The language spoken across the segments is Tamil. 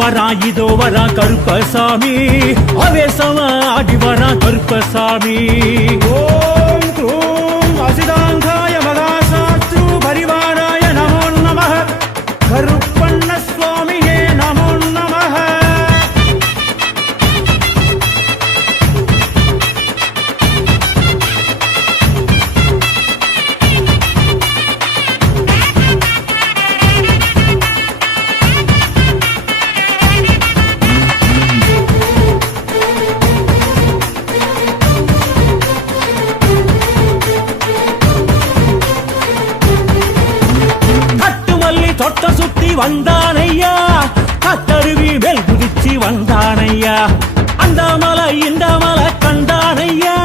வரா இதோ வரா கருப்பசாமி அவேசமா ஆடி வரா கருப்பசாமி ஓம் க்ரோம் அசிதா தொட்ட சுத்தி வந்தானையா கத்தருவி வெல் குதிச்சு வந்தானையா அந்த மலை இந்த மலை கண்டானையா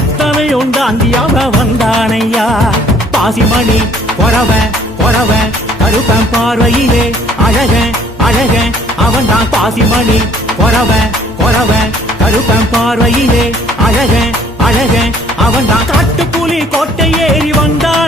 அத்தனை உண்டாந்தியாக வந்தானையா பாசிமணி பொறவ பொறவ கருப்பன் பார்வையிலே அழக அழக அவன் தான் பாசிமணி பொறவ பொறவ கருப்பன் பார்வையிலே அழக அழக அவன் தான் காட்டுப்புலி கோட்டை ஏறி வந்தான்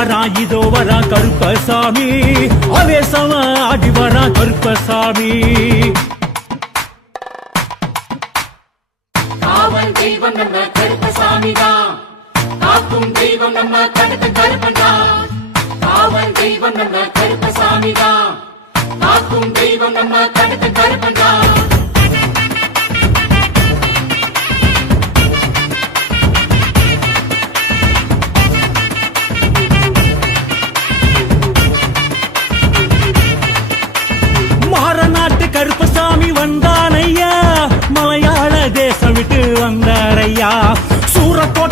வரா இதோ வரா கருப்பசாமி ஆவேசமா ஆடி வரா கருப்பசாமி காவல் தெய்வம் நம்ம கருப்பசாமி தான் காக்கும் தெய்வம் நம்ம கருத்து கருப்பனா காவல் தெய்வம் நம்ம கருப்பசாமி தான் காக்கும் தெய்வம் நம்ம கருத்து கருப்பனா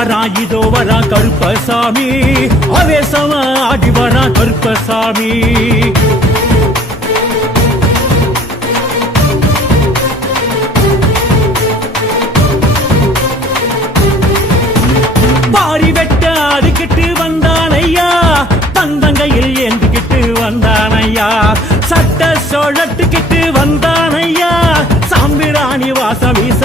வரா இதோ வரா கருப்பசாமி ஆவேசமா ஆடி வரா கருப்பசாமி பாரி வெட்ட அதுக்கிட்டு வந்தான் தந்தங்கையில் ஏந்திக்கிட்டு வந்தான் சட்ட சோழட்டுக்கிட்டு வந்தான் சாம்பிராணி வாசம் வீச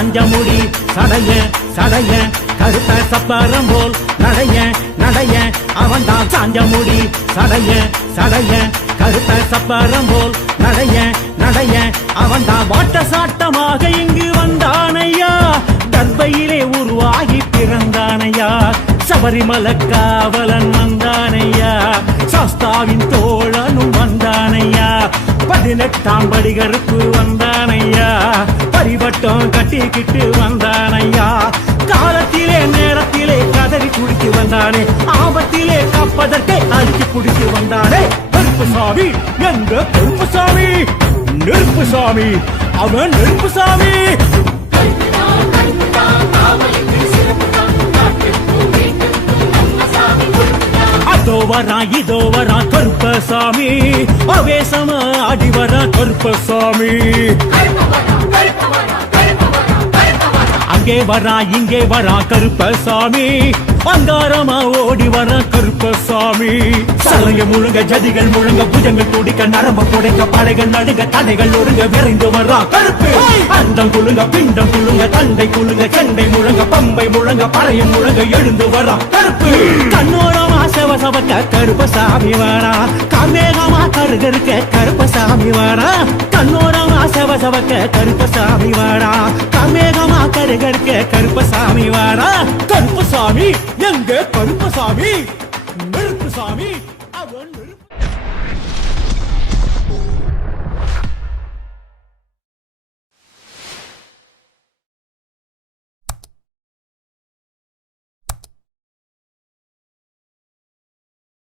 அஞ்சமுடி சடைய சடைய கருத்த சப்பரம் போல் நடைய நடைய அவன் தான் சாஞ்சமுடி சடைய சடைய கருத்த சப்பரம் போல் நடைய நடைய அவன் தான் வாட்ட சாட்டமாக இங்கு வந்தானையா கர்ப்பையிலே உருவாகி பிறந்தானையா சபரிமலை காவலன் வந்தானையா சாஸ்தாவின் தோழனும் வந்தானையா பதினெட்டாம் படிகருப்பு வந்தான் கல்யாணம் கட்டிக்கிட்டு வந்தானையா காலத்திலே நேரத்திலே கதறி குடித்து வந்தானே ஆபத்திலே கப்பதற்கே அடிச்சு பிடிச்சு வந்தானே கருப்பு சாமி எங்க கருப்பு சாமி நெருப்பு சாமி அவன் நெருப்பு சாமி அதோ வரா இதோ வரா கருப்பசாமி அவேசமா அடி வரா கருப்பசாமி இங்கே வரா இங்கே வரா கருப்ப சாமி அங்காரமா ஓடி வர கருப்ப சாமி சலங்க முழுங்க ஜதிகள் முழுங்க புஜங்கள் துடிக்க நரம்பு புடைக்க படைகள் நடுங்க தடைகள் ஒழுங்க விரைந்து வரா கருப்பு அந்தம் குழுங்க பிண்டம் குழுங்க தண்டை குழுங்க சண்டை முழங்க பம்பை முழங்க பழைய முழங்க எழுந்து வரா கருப்பு கண்ணோரமா சவசவக்க சாமி வரா கமேகமா கருகருக்க கருப்ப சாமி வரா கண்ணோரம் சவசவக்க கருப்பசாமி வாடா கமேகமா கருகருக்க கருப்பசாமி வாடா கருப்பசாமி எங்க கருப்பசாமி நெருப்பு சாமி அவன்